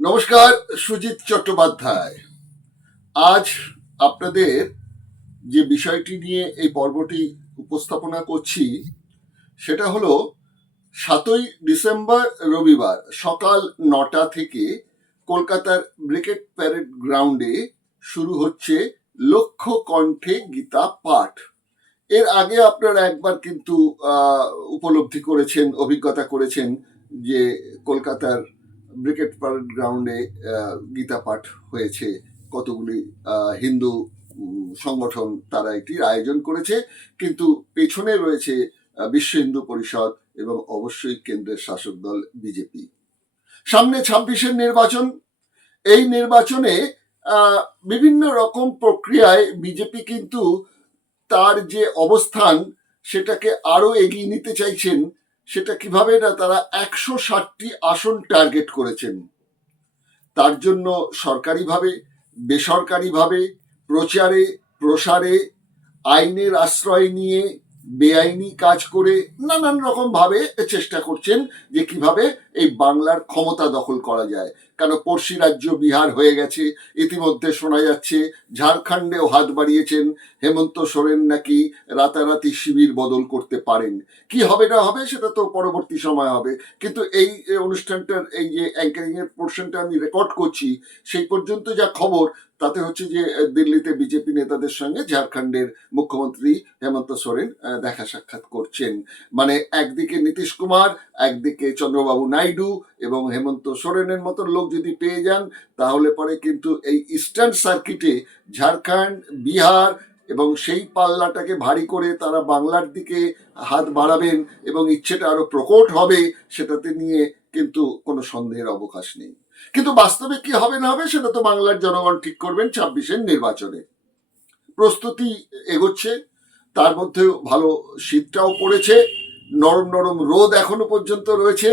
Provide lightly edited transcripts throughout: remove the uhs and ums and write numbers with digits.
নমস্কার, সুজিত চট্টোপাধ্যায়। আজ আপনাদের যে বিষয়টি নিয়ে এই পর্বটি উপস্থাপনা করছি সেটা হলো 7ই ডিসেম্বর রবিবার সকাল 9টা থেকে কলকাতার ব্রিগেড প্যারেড গ্রাউন্ডে শুরু হচ্ছে লক্ষ্য কণ্ঠে গীতা পাঠ। এর আগে আপনারা একবার কিন্তু উপলব্ধি করেছেন, অভিজ্ঞতা করেছেন যে কলকাতার ব্রিগেড প্যারেড গ্রাউন্ডে গীতা পাঠ হয়েছে। কতগুলি হিন্দু সংগঠন তারা এটির আয়োজন করেছে, কিন্তু পেছনে রয়েছে বিশ্ব হিন্দু পরিষদ এবং অবশ্যই কেন্দ্রের শাসক দল বিজেপি। সামনে 26-এর নির্বাচন। এই নির্বাচনে বিভিন্ন রকম প্রক্রিয়ায় বিজেপি কিন্তু তার যে অবস্থান সেটাকে আরো এগিয়ে নিতে চাইছেন। সেটা কিভাবে না, তারা 160টি আসন টার্গেট করেছেন। তার জন্য সরকারিভাবে, বেসরকারিভাবে, প্রচারে প্রসারে, আইনের আশ্রয় নিয়ে, বেআইনি কাজ করে নানান রকম ভাবে চেষ্টা করছেন যে কিভাবে এই বাংলার ক্ষমতা দখল করা যায়। কেন পড়শি রাজ্য বিহার হয়ে গেছে, ইতিমধ্যে শোনা যাচ্ছে ঝাড়খণ্ডেও হাত বাড়িয়েছেন হেমন্ত সোরেন, নাকি রাতারাতি শিবির বদল করতে পারেন। কি হবে না হবে সেটা তো পরবর্তী সময় হবে, কিন্তু এই অনুষ্ঠানটার এই যে অ্যাঙ্কারিং এর পোর্শনটা আমি রেকর্ড করছি, সেই পর্যন্ত যা খবর তাতে হচ্ছে যে দিল্লিতে বিজেপি নেতাদের সঙ্গে ঝাড়খণ্ডের মুখ্যমন্ত্রী হেমন্ত সোরেন দেখা সাক্ষাৎ করছেন। মানে একদিকে নীতিশ কুমার, একদিকে চন্দ্রবাবু নাইডু এবং হেমন্ত সোরেনের মতো লোক যদি পেয়ে যান, তাহলে পরে কিন্তু এই ইস্টার্ন সার্কিটে ঝাড়খণ্ড, বিহার এবং সেই পাল্লাটাকে ভারী করে তারা বাংলার দিকে হাত বাড়াবেন এবং ইচ্ছেটা আরো প্রকট হবে, সেটাতে নিয়ে কিন্তু কোনো সন্দেহের অবকাশ নেই। কিন্তু বাস্তবে কি হবে না হবে সেটা তো বাংলার জনগণ ঠিক করবেন 26-এর নির্বাচনে। প্রস্তুতি এগোচ্ছে, তার মধ্যেও ভালো শীতটাও পড়েছে, নরম নরম রোদ এখনো পর্যন্ত রয়েছে।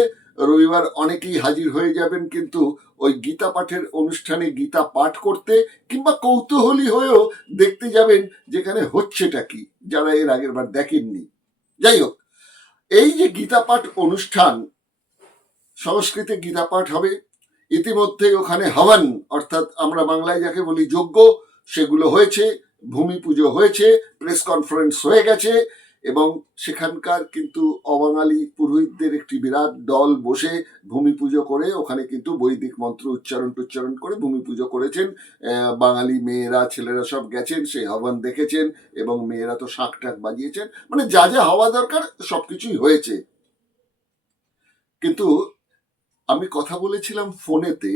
রবিবার অনেকেই হাজির হয়ে যাবেন কিন্তু ওই গীতা পাঠের অনুষ্ঠানে গীতা পাঠ করতে, কিংবা কৌতূহলী হয়েও দেখতে যাবেন যেখানে হচ্ছেটা কি, যারা এর আগের বার দেখেননি। যাই হোক, এই যে গীতা পাঠ অনুষ্ঠান, সংস্কৃতে গীতা পাঠ হবে। ইতিমধ্যে ওখানে হবন, অর্থাৎ আমরা বাংলায় যাকে বলি যজ্ঞ, সেগুলো হয়েছে, ভূমি পুজো হয়েছে, প্রেস কনফারেন্স হয়ে গেছে এবং সেখানকার কিন্তু অবাঙালি পুরোহিতদের একটি বিরাট দল বসে ভূমি পুজো করে ওখানে কিন্তু বৈদিক মন্ত্র উচ্চারণ করে ভূমি পুজো করেছেন। বাঙালি মেয়েরা ছেলেরা সব গেছেন, সেই হবন দেখেছেন এবং মেয়েরা তো শাঁখ টাক বাজিয়েছেন, মানে যা যা হওয়া দরকার সবকিছুই হয়েছে। কিন্তু আমি কথা বলেছিলাম ফোনেতে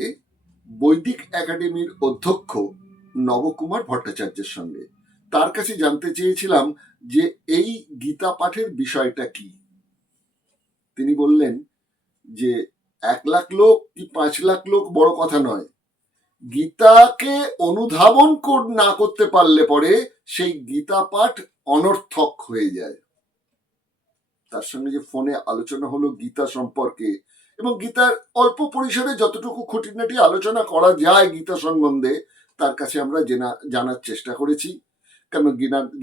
বৈদিক একাডেমির অধ্যক্ষ নবকুমার ভট্টাচার্যের সঙ্গে। তার কাছে জানতে চেয়েছিলাম যে এই গীতা পাঠের বিষয়টা কি। তিনি বললেন যে 1 লাখ লোক কি 5 লাখ লোক বড় কথা নয়, গীতাকে অনুধাবন না করতে পারলে পরে সেই গীতা পাঠ অনর্থক হয়ে যায়। তার সঙ্গে যে ফোনে আলোচনা হলো গীতা সম্পর্কে এবং গীতার অল্প পরিসরে যতটুকু খুঁটিনাটি আলোচনা করা যায় গীতা সম্বন্ধে, তার কাছে আমরা জানার চেষ্টা করেছি। কেন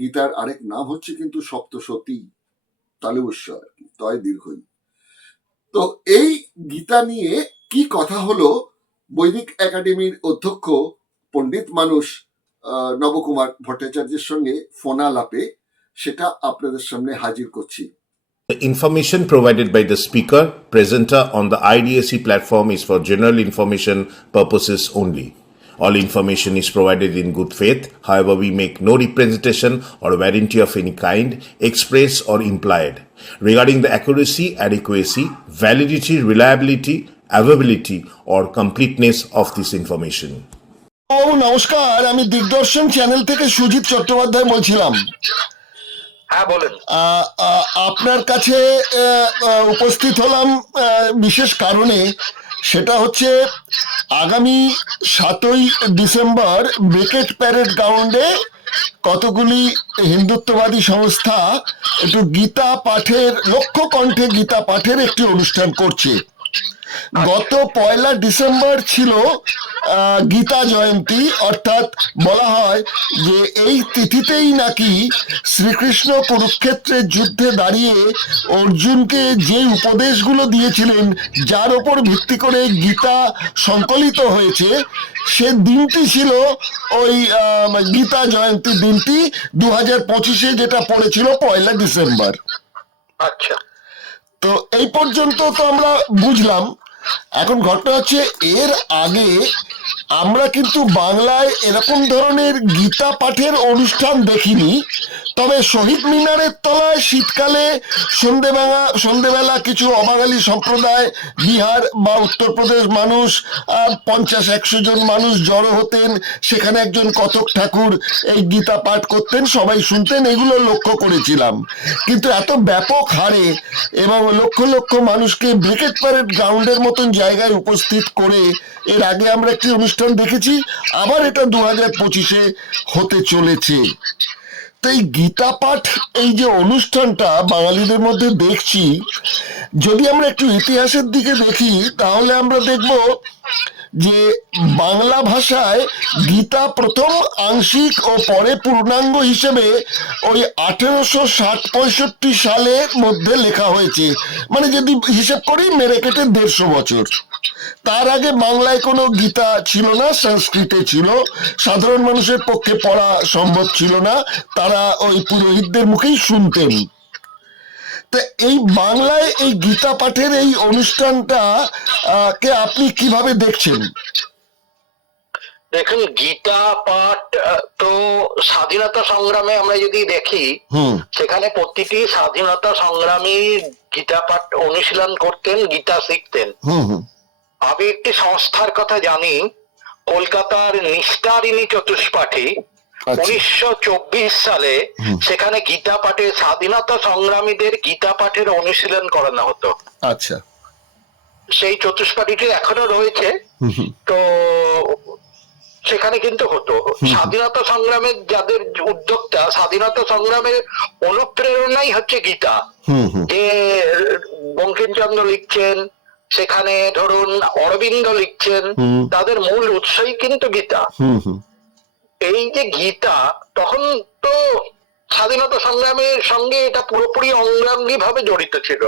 গীতার আরেক নাম হচ্ছে কিন্তু সপ্তসতী, তালুবস্বর তয় দীর্ঘই। তো এই গীতা নিয়ে কি কথা হলো বৈদিক একাডেমির অধ্যক্ষ পণ্ডিত মানুষ নবকুমার ভট্টাচার্যের সঙ্গে ফোনালাপে, সেটা আপনাদের সামনে হাজির করছি। The information provided by the speaker, presenter on the IDSC platform is for general information purposes only. All information is provided in good faith. However, we make no representation or warranty of any kind, express or implied, regarding the accuracy, adequacy, validity, reliability, availability, or completeness of this information. নমস্কার, আমি দিগদর্শন channel থেকে সুজিত চট্টোপাধ্যায় বলছিলাম। হ্যাঁ বলেন। আপনার কাছে উপস্থিত হলাম বিশেষ কারণে। সেটা হচ্ছে আগামী 7ই ডিসেম্বর ব্রিগেড প্যারেড গ্রাউন্ডে কতগুলি হিন্দুত্ববাদী সংস্থা একটু গীতা পাঠের, লক্ষ্য কণ্ঠে গীতা পাঠের একটি অনুষ্ঠান করছে। গত 1 ডিসেম্বর ছিল গীতা জয়ন্তী, অর্থাৎ বলা হয় যে এই তিথিতেই নাকি শ্রীকৃষ্ণ কুরুক্ষেত্রের যুদ্ধে দাঁড়িয়ে অর্জুনকে যে উপদেশগুলো দিয়েছিলেন, যার ওপর ভিত্তি করে গীতা সংকলিত হয়েছে, সে দিনটি ছিল ওই গীতা জয়ন্তী দিনটি 2025-এ, যেটা পড়েছিল 1 ডিসেম্বর। আচ্ছা, তো এই পর্যন্ত তো আমরা বুঝলাম। এখন ঘটনা হচ্ছে, এর আগে আমরা কিন্তু বাংলায় এরকম ধরনের গীতা পাঠের অনুষ্ঠান দেখিনি। তবে শহীদ মিনারের তলায় শীতকালে সন্ধেবেলা কিছু অবাঙালি সম্প্রদায়, বিহার বা উত্তরপ্রদেশ মানুষ, 50-100 জন মানুষ জড়ো হতেন, সেখানে একজন কতক ঠাকুর এই গীতা পাঠ করতেন, সবাই শুনতেন, এগুলো লক্ষ্য করেছিলাম। কিন্তু এত ব্যাপক হারে এবং লক্ষ লক্ষ মানুষকে ব্রিগেড প্যারেড গ্রাউন্ডের মতন জায়গায় উপস্থিত করে এর আগে আমরা একটি অনুষ্ঠান দেখেছি, আবার এটা 2025-এ হতে চলেছে। তো এই গীতা পাঠ, এই যে অনুষ্ঠানটা বাঙালিদের মধ্যে দেখছি, যদি আমরা একটু ইতিহাসের দিকে দেখি, তাহলে আমরা দেখব যে বাংলা ভাষায় গীতা প্রথম আংশিক ও পরে পূর্ণাঙ্গ হিসেবে ওই 1860-65 সালের মধ্যে লেখা হয়েছে। মানে যদি হিসেব করি, মেরে কেটে 150 বছর। তার আগে বাংলায় কোনো গীতা ছিল না, সংস্কৃতে ছিল, সাধারণ মানুষের পক্ষে পড়া সম্ভব ছিল না, তারা ওই পুরোহিতদের মুখেই শুনতেন। তা এই বাংলায় এই গীতা পাঠের এই অনুষ্ঠানটা কে আপনি কিভাবে দেখছেন? দেখুন, গীতা পাঠ তো স্বাধীনতা সংগ্রামে আমরা যদি দেখি, সেখানে প্রতিটি স্বাধীনতা সংগ্রামী গীতা পাঠ অনুশীলন করতেন, গীতা শিখতেন। আমি একটি সংস্থার কথা জানি, কলকাতার নিস্তারিণী চতুষ্পাঠী, 1924 সালে সেখানে গীতা পাঠে স্বাধীনতা সংগ্রামীদের গীতা পাঠের অনুশীলন করানো হতো। আচ্ছা, সেই চতুষ্পাঠীটি এখনো রয়েছে। তো সেখানে কিন্তু হতো স্বাধীনতা সংগ্রামের যাদের উদ্যোক্তা, স্বাধীনতা সংগ্রামের অনুপ্রেরণাই হচ্ছে গীতা। যে বঙ্কিমচন্দ্র লিখছেন, সেখানে ধরুন অরবিন্দ লিখছেন, তাদের মূল উৎসই কিন্তু গীতা। এই যে গীতা, তখন তো স্বাধীনতা সংগ্রামের সঙ্গে এটা পুরোপুরি অঙ্গাঙ্গি ভাবে জড়িত ছিল।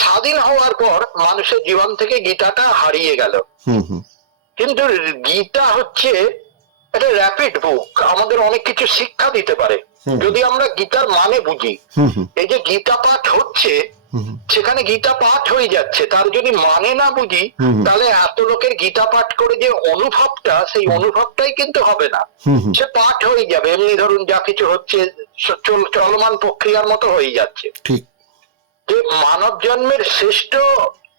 স্বাধীন হওয়ার পর মানুষের জীবন থেকে গীতাটা হারিয়ে গেল। কিন্তু গীতা হচ্ছে একটা র্যাপিড বুক, আমাদের অনেক কিছু শিক্ষা দিতে পারে যদি আমরা গীতার মানে বুঝি। এই যে গীতা পাঠ হচ্ছে, সেখানে গীতা পাঠ হয়ে যাচ্ছে, তার যদি মানে না বুঝি, তাহলে এত লোকের গীতা পাঠ করে যে অনুভবটা, সেই অনুভবটাই কিন্তু হবে না, সে পাঠ হয়ে যাবে। এমনি ধরুন যা কিছু হচ্ছে চলমান প্রক্রিয়ার মতো হয়ে যাচ্ছে। যে মানব জন্মের শ্রেষ্ঠ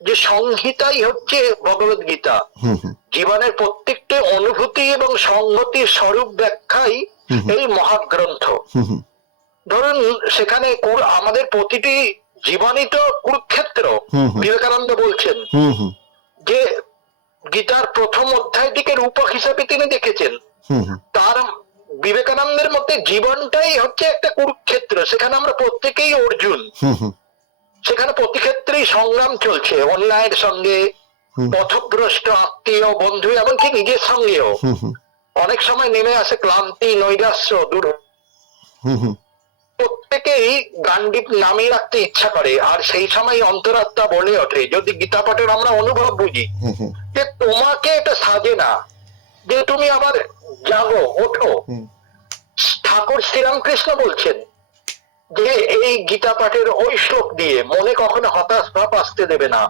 যে সংহিতাই হচ্ছে ভগবত গীতা। জীবনের প্রত্যেকটি অনুভূতি এবং সংহতির স্বরূপ ব্যাখ্যাই এই মহাগ্রন্থ। ধরুন সেখানে আমাদের প্রতিটি জীবনই তো কুরুক্ষেত্র। বিবেকানন্দ বলছেন যে গীতার প্রথম অধ্যায়টিকে রূপক হিসেবে তিনি দেখেছেন। তার বিবেকানন্দের মতে জীবনটাই হচ্ছে একটা কুরুক্ষেত্র, সেখানে আমরা প্রত্যেকেই অর্জুন। সেখানে প্রতি ক্ষেত্রেই সংগ্রাম চলছে, অন্যায়ের সঙ্গে, পথভ্রষ্ট আত্মীয়, বন্ধু, এমনকি নিজের সঙ্গেও। অনেক সময় নেমে আসে ক্লান্তি, নৈরাশ্য, দূর। প্রত্যেকেই গান্ডীপ নামিয়ে রাখতে ইচ্ছা করে, আর সেই সময় অন্তরাত্মা বলে ওঠে, যদি গীতা পাঠের আমরা অনুভব বুঝি, যে তোমাকে এটা সাজে না, যে তুমি আবার জাগো, ওঠো। ঠাকুর শ্রীরামকৃষ্ণ বলছেন যে এই গীতা পাঠের ওই শ্লোক দিয়ে মনে কখনো হতাশ ভাব আসতে দেবে না।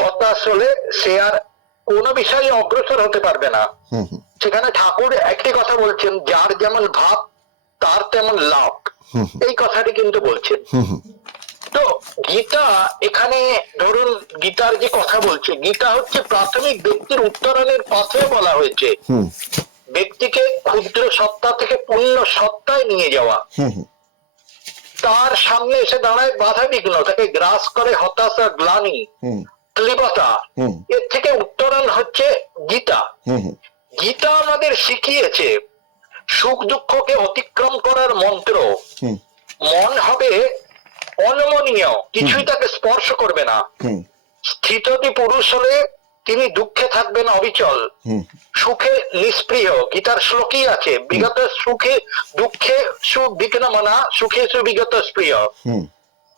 হতাশ হলে সে আর কোনো বিষয়ে অগ্রসর হতে পারবে না। সেখানে ঠাকুর একটি কথা বলছেন, যার যেমন ভাব তার তেমন লাভ, এই কথাটি কিন্তু বলছেন। তো গীতা এখানে ধরুন গীতার যে কথা বলছে, গীতা হচ্ছে প্রাথমিক ব্যক্তির উত্তরণের পথে বলা হয়েছে, ব্যক্তিকে ক্ষুদ্র সত্তা থেকে পূর্ণ সত্তায় নিয়ে যাওয়া। তার সামনে এসে দাঁড়ায় বাধা বিঘ্ন, তাকে গ্রাস করে হতাশা, গ্লানি, ক্লিবতা, এর থেকে উত্তরণ হচ্ছে গীতা। গীতা আমাদের শিখিয়েছে সুখ দুঃখকে অতিক্রম করার মন্ত্র। মন হবে অনমনীয়, কিছুই তাকে স্পর্শ করবে না। স্থিততি পুরুষ হলে তিনি দুঃখে থাকবেন অবিচল, সুখে নিষ্প্রিয়। গীতার শ্লোকই আছে, বিগত সুখে দুঃখে সুবিঘ্নমনা, সুখে সুবিগত স্প্রিয়।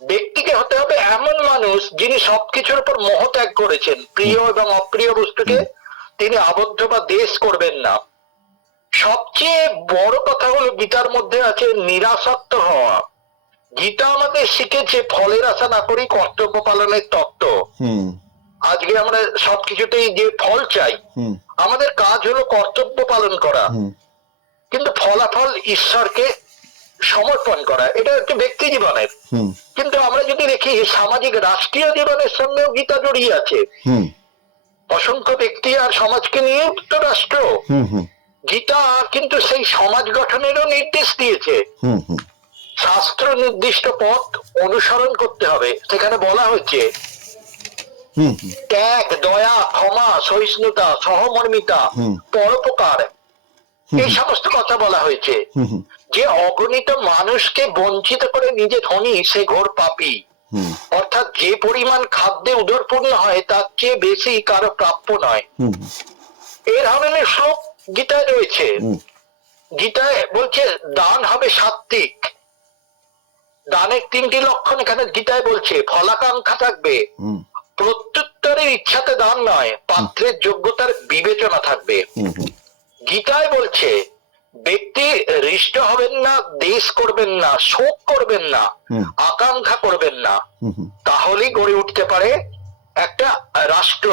ব্যক্তিকে হতে হবে এমন মানুষ যিনি সবকিছুর উপর মোহ ত্যাগ করেছেন, প্রিয় এবং অপ্রিয় বস্তুকে তিনি আবদ্ধ বা দেশ করবেন না। সবচেয়ে বড় কথা হলো গীতার মধ্যে আছে নিরাসক্ত হওয়া। গীতা আমাদের শিখেছে ফলের আশা না করি কর্তব্য পালনের তত্ত্ব। আজকে আমরা সবকিছুতেই যে ফল চাই, আমাদের কাজ হলো কর্তব্য পালন করা, কিন্তু ফলাফল ঈশ্বরকে সমর্পণ করা, এটা হচ্ছে ব্যক্তি জীবনের। কিন্তু আমরা যদি দেখি সামাজিক রাষ্ট্রীয় জীবনের সঙ্গেও গীতা জড়িয়ে আছে। অসংখ্য ব্যক্তি আর সমাজকে নিয়ে তো রাষ্ট্র। গীতা কিন্তু সেই সমাজ গঠনেরও নির্দেশ দিয়েছে। শাস্ত্র নির্দিষ্ট পথ অনুসরণ করতে হবে। সেখানে বলা হয়েছে ত্যাগ, দয়া, ক্ষমা, সহিষ্ণুতা, সহমর্মিতা, পরোপকার, এই সমস্ত কথা বলা হয়েছে। যে অগণিত মানুষকে বঞ্চিত করে নিজে ধনী, সে ঘোর পাপী। অর্থাৎ যে পরিমাণ খাদ্যে উদরপূর্ণ হয় তার চেয়ে বেশি কারো প্রাপ্য নয়। এর ধরনের শ্লোক গীতায় রয়েছে। গীতায় বলছে দান হবে সাত্বিক। দানের 3টি লক্ষণ এখানে গীতায় বলছে। ফলাকাঙ্ক্ষা থাকবে, প্রত্যুত্তরের ইচ্ছাতে দান নয়, পাত্রের যোগ্যতার বিবেচনা থাকবে। গীতায় বলছে ব্যক্তি হৃষ্ট হবেন না, দেশ করবেন না, শোক করবেন না, আকাঙ্ক্ষা করবেন না, তাহলেই গড়ে উঠতে পারে একটা রাষ্ট্র।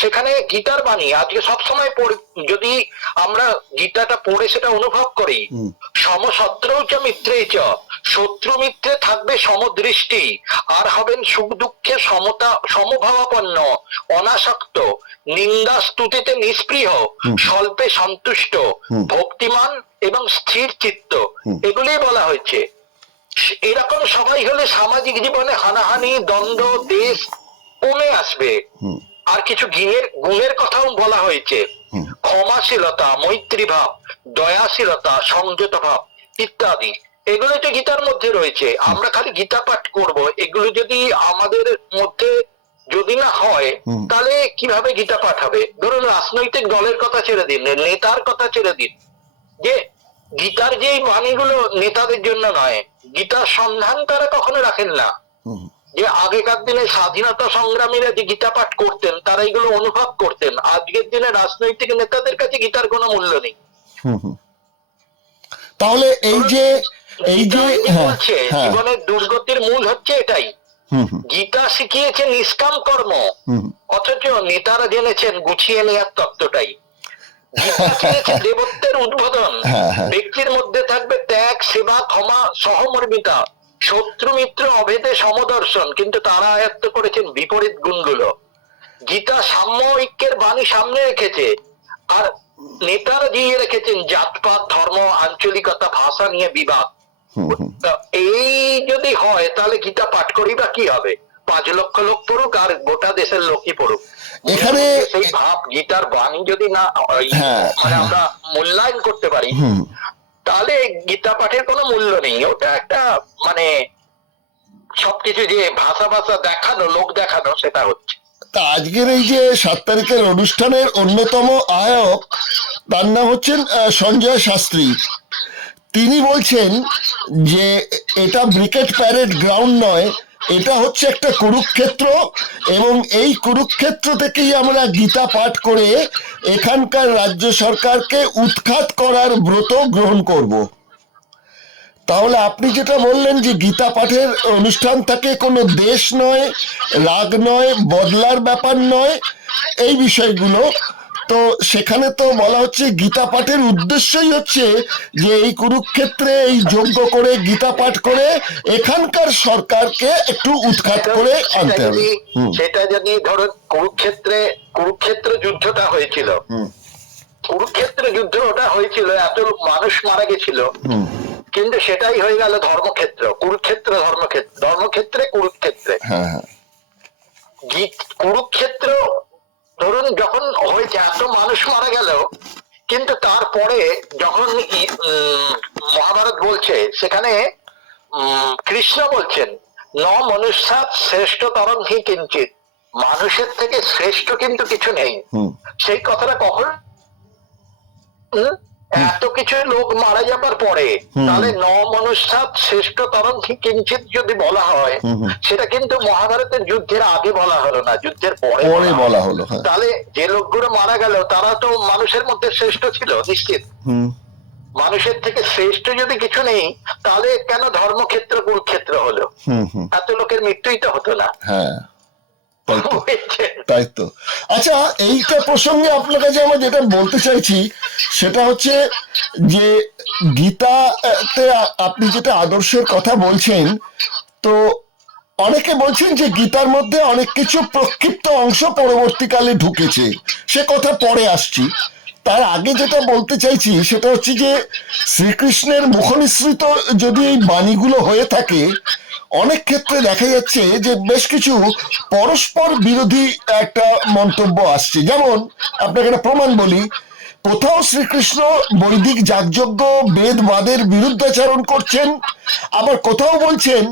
সেখানে গীতার বাণী আজকে সবসময় যদি আমরা গীতাটা পড়ে সেটা অনুভব করি, সমশত্রু চ মিত্রে চ, শত্রু মিত্রে থাকবে সমদৃষ্টি, আর হবেন সুখ দুঃখে সমভাবাপন্ন, অনাসক্ত, নিন্দা স্তুতিতে নিষ্প্রিয়, স্বল্পে সন্তুষ্ট, ভক্তিমান এবং স্থির চিত্ত, এগুলি বলা হয়েছে। এরকম সবাই হলে সামাজিক জীবনে হানাহানি, দ্বন্দ্ব, দেশ কমে আসবে। আর কিছু গুণের কথাও বলা হয়েছে, ক্ষমাশীলতা, মৈত্রীভাব, দয়াশীলতা, সংযত ভাব ইত্যাদি। এগুলো তো গীতার মধ্যে রয়েছে। আমরা খালি গীতা পাঠ করব, এগুলো যদি আমাদের মধ্যে যদি না হয় তাহলে কিভাবে গীতা পাঠ হবে? ধরুন রাজনৈতিক দলের কথা ছেড়ে দিন, নেতার কথা ছেড়ে দিন, যে গীতার যে বাণীগুলো নেতাদের জন্য নয়, গীতার সন্ধান তারা কখনো রাখেন না। যে আগেকার দিনে স্বাধীনতা সংগ্রামীরা যে গীতা পাঠ করতেন তারা এগুলো অনুভব করতেন। আজকের দিনে রাজনৈতিক নেতাদের কাছে গীতার কোনো মূল্য নেই। তাহলে এই যে বলছে জীবনের দুর্গতির মূল হচ্ছে এটাই। গীতা শিখিয়েছে নিষ্কাম কর্ম, অথচ নেতারা জেনেছেন গুছিয়ে নেওয়ার তত্ত্বটাই। গীতা শিখিয়েছে দেবত্বের উদ্বোধন, ব্যক্তির মধ্যে থাকবে ত্যাগ, সেবা, ক্ষমা, সহমর্মিতা, শত্রু মিত্র অভেদে সমদর্শন, কিন্তু তারা আয়ত্ত করেছেন বিপরীত গুণগুলো। গীতা সাম্য ঐক্যের বাণী সামনে রেখেছে, আর নেতারা দিয়ে রেখেছেন জাতপাত, ধর্ম, আঞ্চলিকতা, ভাষা নিয়ে বিবাদ। এই যদি হয় তাহলে গীতা পাঠ করি বা কি হবে? 5 লক্ষ লোক পড়ুক আর গোটা দেশের লোকই পড়ুক, এখানে সেই ভাব গীতার বাণী যদি না মানে আমরা মূল্যায়ন করতে পারি, তাহলে গীতা পাঠের কোনো মূল্য নেই। ওটা একটা মানে সবকিছু যে ভাষা দেখানো, লোক দেখানো, সেটা হচ্ছে। তা আজকের এই যে 7 তারিখের অনুষ্ঠানের অন্যতম আয়োজক, তার নাম হচ্ছেন সঞ্জয় শাস্ত্রী। তিনি বলছেন যে এটা ব্রিগেড প্যারেড গ্রাউন্ড নয়, এটা হচ্ছে একটা কুরুক্ষেত্র, এবং এই কুরুক্ষেত্র থেকেই আমরা গীতা পাঠ করে এখানকার রাজ্য সরকারকে উৎখাত করার ব্রত গ্রহণ করব। তাহলে আপনি যেটা বললেন যে গীতা পাঠের অনুষ্ঠান থাকে কোনো দেশ নয়, রাগ নয়, বদলার ব্যাপার নয়, এই বিষয়গুলো, তো সেখানে তো বলা হচ্ছে গীতা পাঠের উদ্দেশ্যই হচ্ছে যে এই কুরুক্ষেত্রে এই যজ্ঞ করে গীতা পাঠ করে এখানকার সরকারকে একটু উৎখাত করে আনতে হবে। সেটা যদি ধরো কুরুক্ষেত্র যুদ্ধটা হয়েছিল, কুরুক্ষেত্র যুদ্ধ ওটা হয়েছিল, এত মানুষ মারা গেছিল, কিন্তু সেটাই হয়ে গেল ধর্মক্ষেত্র। ধর্মক্ষেত্রে কুরুক্ষেত্রে। কুরুক্ষেত্র ধরুন যখন হয়েছে, এত মানুষ মারা গেল, কিন্তু তারপরে যখন মহাভারত বলছে, সেখানে কৃষ্ণ বলছেন ন মনুষ্যাৎ শ্রেষ্ঠ তরং হি কিঞ্চিত, মানুষের থেকে শ্রেষ্ঠ কিন্তু কিছু নেই, সেই কথাটা কখন এত কিছু লোক মারা যাবার পরে তাহলে ন মনুষ্যাৎ শ্রেষ্ঠ তরং কিঞ্চিত যদি বলা হয়, সেটা কিন্তু মহাভারতের যুদ্ধের আগে বলা হলো না, যুদ্ধের পরে বলা হলো। তাহলে যে লোকগুলো মারা গেল তারা তো মানুষের মধ্যে শ্রেষ্ঠ ছিল নিশ্চিত। মানুষের থেকে শ্রেষ্ঠ যদি কিছু নেই, তাহলে কেন ধর্মক্ষেত্র কুরুক্ষেত্র হলো? এত লোকের মৃত্যুই তো হতো না। হ্যাঁ, তাই তো। আচ্ছা, এইটা প্রসঙ্গে আপনার কাছে আমরা যেটা বলতে চাইছি সেটা হচ্ছে যে গীতাতে আপনি যেটা আদর্শের কথা বলছেন, তো অনেকে বলছেন যে গীতার মধ্যে অনেক কিছু প্রক্ষিপ্ত অংশ পরবর্তীকালে ঢুকেছে, সে কথা পরে আসছি। তার আগে যেটা বলতে চাইছি সেটা হচ্ছে যে শ্রীকৃষ্ণের মুখনিসৃত যদি এই বাণীগুলো হয়ে থাকে, অনেক ক্ষেত্রে দেখা যাচ্ছে যে বেশ কিছু পরস্পর বিরোধী একটা মন্তব্য আসছে। যেমন আপনাকে একটা প্রমাণ বলি, কোথাও শ্রীকৃষ্ণ বৈদিক যাগযজ্ঞ বেদবাদের বিরুদ্ধাচরণ করছেন, আবার কোথাও বলছেন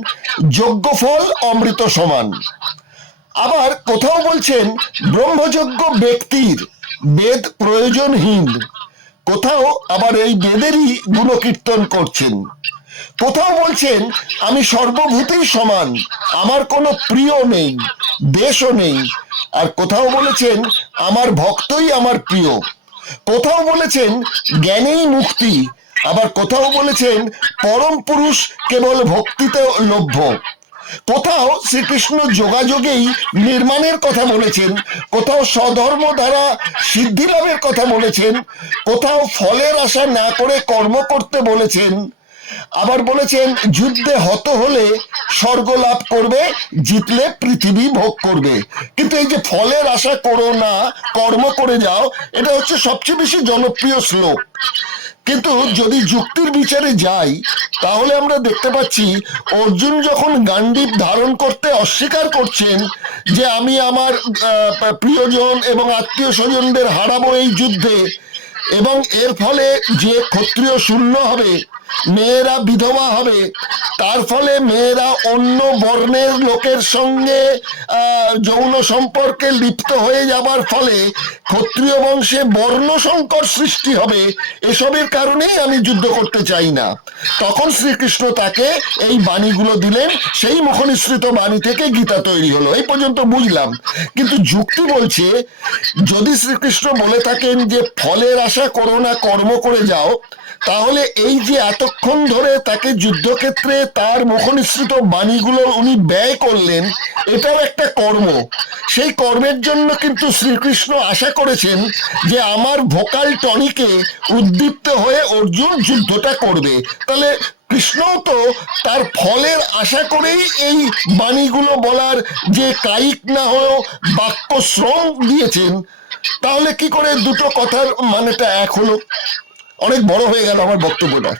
যজ্ঞফল অমৃত সমান, আবার কোথাও বলছেন ব্রহ্মযজ্ঞ ব্যক্তির বেদ প্রয়োজনহীন, কোথাও আবার এই বেদেরই গুণকীর্তন করছেন, কোথাও বলছেন আমি সর্বভূতেই সমান, আমার কোনো প্রিয় নেই, দেশও নেই, আর কোথাও বলেছেন আমার ভক্তই আমার প্রিয়, কোথাও বলেছেন জ্ঞানেই মুক্তি, আবার কোথাও বলেছেন পরম পুরুষ কেবল ভক্তিতে লভ্য, কোথাও শ্রীকৃষ্ণ যোগাযোগেই নির্মাণের কথা বলেছেন, কোথাও স্বধর্ম দ্বারা সিদ্ধি লাভের কথা বলেছেন, কোথাও ফলের আশা না করে কর্ম করতে বলেছেন, আবার বলেছেন যুদ্ধে হত হলে স্বর্গ লাভ করবে, জিতলে পৃথিবী ভোগ করবে। কিন্তু এই যে ফলের আশা করো না, কর্ম করে যাও, এটা হচ্ছে সবচেয়ে বেশি জনপ্রিয় শ্লোক। কিন্তু যদি যুক্তির বিচারে যাই, তাহলে আমরা দেখতে পাচ্ছি অর্জুন যখন গান্ডীব ধারণ করতে অস্বীকার করছেন যে আমি আমার প্রিয়জন এবং আত্মীয় স্বজনদের হারাবো এই যুদ্ধে, এবং এর ফলে যে ক্ষত্রিয় শূন্য হবে, মেয়েরা বিধবা হবে, তার ফলে মেয়েরা অন্য বর্ণের লোকের সঙ্গে যৌন সম্পর্কে লিপ্ত হয়ে যাবার ফলে ক্ষত্রিয় বংশে বর্ণ সংকট সৃষ্টি হবে, এসবের কারণেই আমি যুদ্ধ করতে চাই না। তখন শ্রীকৃষ্ণ তাকে এই বাণীগুলো দিলেন, সেই মুখনিসৃত বাণী থেকে গীতা তৈরি হলো। এই পর্যন্ত বুঝলাম। কিন্তু যুক্তি বলছে যদি শ্রীকৃষ্ণ বলে থাকেন যে ফলের আশা করো না, কর্ম করে যাও, তাহলে এই যে এতক্ষণ ধরে তাকে যুদ্ধক্ষেত্রে তার মুখনিসৃত বাণীগুলো উনি ব্যয় করলেন, এটাও একটা কর্ম। সেই কর্মের জন্য কিন্তু শ্রীকৃষ্ণ আশা করেছেন যে আমার ভোকাল টনিকে উদ্দীপ্ত হয়ে অর্জুন যুদ্ধটা করবে। তাহলে কৃষ্ণও তো তার ফলের আশা করেই এই বাণীগুলো বলার যে কায়িক না হয়েও বাক্য শ্রম দিয়েছেন। তাহলে কি করে দুটো কথার মানেটা এক হলো? অনেক বড় হয়ে গেল আমার বক্তব্যটা।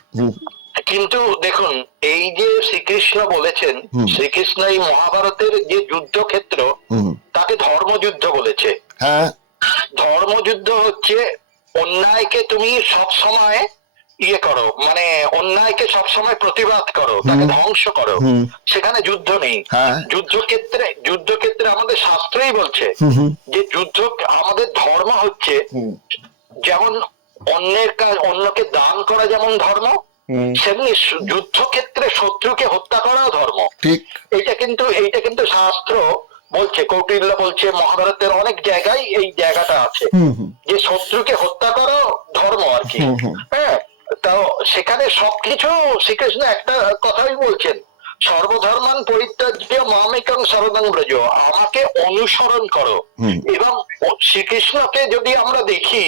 কিন্তু দেখুন, এই যে শ্রীকৃষ্ণ বলেছেন, শ্রীকৃষ্ণ এই মহাভারতের যে যুদ্ধক্ষেত্র তাকে ধর্মযুদ্ধ বলেছে। হ্যাঁ, ধর্মযুদ্ধ হচ্ছে অন্যায়কে তুমি সব সময় করো, মানে অন্যায়কে সবসময় প্রতিবাদ করো, তাকে ধ্বংস করো, সেখানে যুদ্ধ নেই। যুদ্ধক্ষেত্রে আমাদের শাস্ত্রই বলছে যে যুদ্ধ, আমাদের ধর্ম হচ্ছে যেমন অন্যের কাজ, অন্যকে দান করা যেমন ধর্ম, সেমনি যুদ্ধক্ষেত্রে শত্রুকে হত্যা করাও ধর্ম। এইটা কিন্তু শাস্ত্র বলছে, কৌটিল্য বলছে, মহাভারতের অনেক জায়গায় এই জায়গাটা আছে যে শত্রুকে হত্যা করা ধর্ম আর কি। হ্যাঁ, তাও সেখানে সবকিছু শ্রীকৃষ্ণ একটা কথাই বলছেন, সর্বধর্মান পরিত্যাজ্য মামেকং শরণং ব্রজ, আমাকে অনুসরণ করো। এবং শ্রীকৃষ্ণকে যদি আমরা দেখি,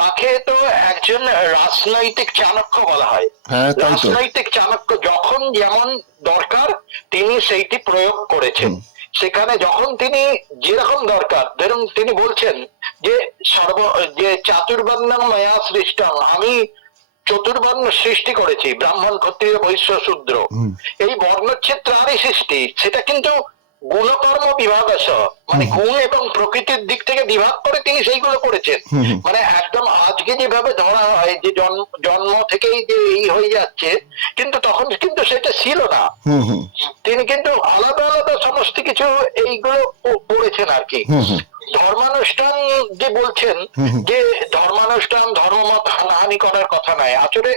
তাকে তো একজন রাজনৈতিক চাণক্য বলা হয়। রাজনৈতিক চাণক্য, যখন যেমন দরকার তিনি সেইটি প্রয়োগ করেছেন। সেখানে যখন তিনি যেরকম দরকার, ধরুন তিনি বলছেন যে যে চাতুর্বর্ণং মায়া সৃষ্টং, আমি চতুর্বর্ণ সৃষ্টি করেছি, ব্রাহ্মণ ক্ষত্রিয় বৈশ্য শূদ্র, এই বর্ণচ্ছেদ তারই সৃষ্টি। সেটা কিন্তু গুণকর্ম বিভাগশ, মানে গুণ এবং প্রকৃতির দিক থেকে বিভাগ করে তিনি সেইগুলো করেছেন। মানে একদম আজকে যেভাবে ধরা হয় যে জন্ম থেকেই যে এই হয়ে যাচ্ছে, কিন্তু তখন কিন্তু সেটা ছিল না। তিনি কিন্তু আলাদা আলাদা সমস্ত কিছু এইগুলো করেছেন আর কি। ধর্মানুষ্ঠান যে বলছেন, যে ধর্মানুষ্ঠান ধর্মমত হানাহানি করার কথা নয়, আসলে